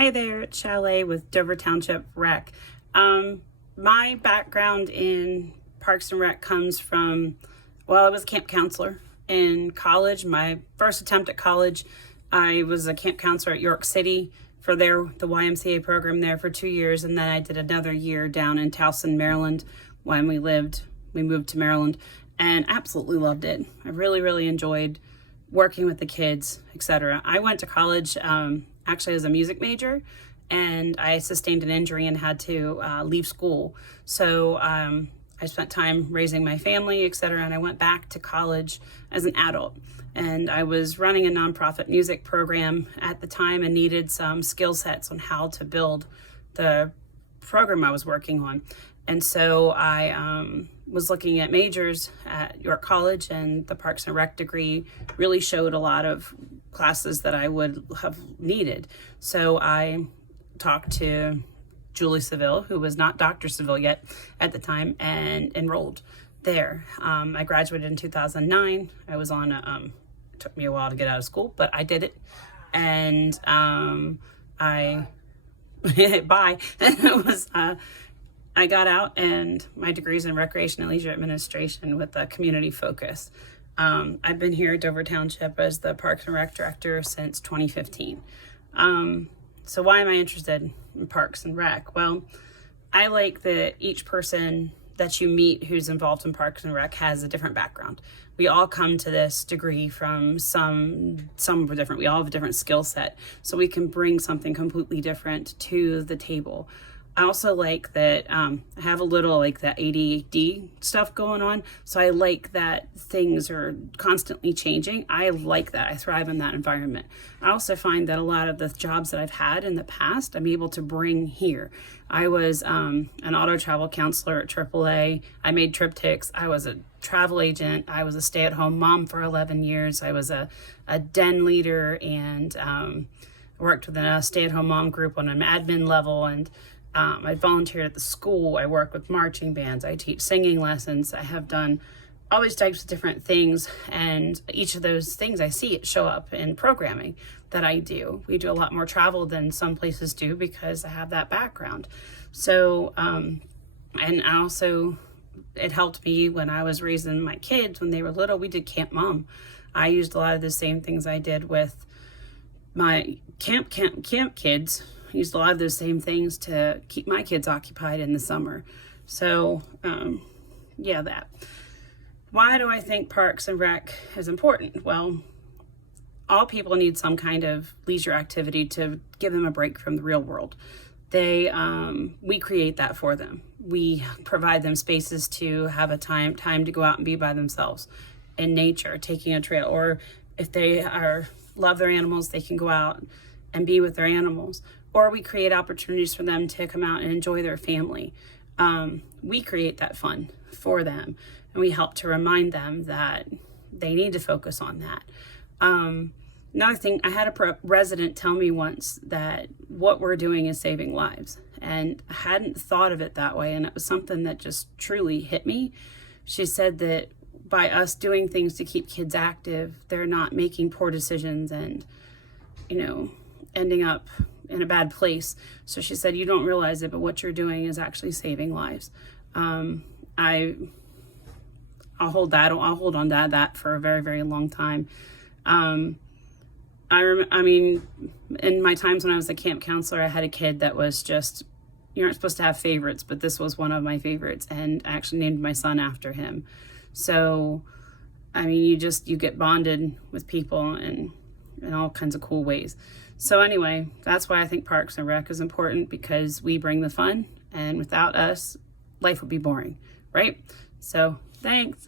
Hi there, it's Chalet with Dover Township Rec. My background in Parks and Rec comes from, well, I was a camp counselor in college. My first attempt at college, I was a camp counselor at York City for the YMCA program there for 2 years, and then I did another year down in Towson, Maryland when we moved to Maryland, and absolutely loved it. I really enjoyed working with the kids, etc. I went to college actually as a music major, and I sustained an injury and had to leave school. So I spent time raising my family, etc. And I went back to college as an adult. And I was running a nonprofit music program at the time and needed some skill sets on how to build the program I was working on. And so I was looking at majors at York College, and the Parks and Rec degree really showed a lot of classes that I would have needed. So I talked to Julie Seville, who was not Dr. Seville yet at the time, and enrolled there. I graduated in 2009. I was on it took me a while to get out of school, but I did it. And bye. It was I got out, and my degree's in Recreation and Leisure Administration with a community focus. I've been here at Dover Township as the Parks and Rec Director since 2015. So why am I interested in Parks and Rec? Well, I like that each person that you meet who's involved in Parks and Rec has a different background. We all come to this degree from some different, we all have a different skill set, so we can bring something completely different to the table. I also like that I have a little like that ADD stuff going on. So I like that things are constantly changing. I like that. I thrive in that environment. I also find that a lot of the jobs that I've had in the past, I'm able to bring here. I was an auto travel counselor at AAA. I made triptychs. I was a travel agent. I was a stay-at-home mom for 11 years. I was a den leader, and worked with a stay-at-home mom group on an admin level, and I volunteered at the school. I work with marching bands. I teach singing lessons. I have done all these types of different things, and each of those things I see it show up in programming that I do. We do a lot more travel than some places do because I have that background. So, and also it helped me when I was raising my kids when they were little. We did Camp Mom. I used a lot of the same things I did with my camp kids. Used a lot of those same things to keep my kids occupied in the summer. So, yeah, that. Why do I think Parks and Rec is important? Well, all people need some kind of leisure activity to give them a break from the real world. We create that for them. We provide them spaces to have a time to go out and be by themselves in nature, taking a trail, or if they love their animals, they can go out and be with their animals. Or we create opportunities for them to come out and enjoy their family. We create that fun for them, and we help to remind them that they need to focus on that. Another thing, I had a resident tell me once that what we're doing is saving lives, and I hadn't thought of it that way, and it was something that just truly hit me. She said that by us doing things to keep kids active, they're not making poor decisions and, ending up in a bad place. So she said, you don't realize it, but what you're doing is actually saving lives. I'll hold on to that for a very long time. I mean, in my times when I was a camp counselor, I had a kid that was just, you aren't supposed to have favorites, but this was one of my favorites, and I actually named my son after him. So, I mean, you get bonded with people in all kinds of cool ways. So anyway, that's why I think Parks and Rec is important, because we bring the fun, and without us, life would be boring, right? So thanks.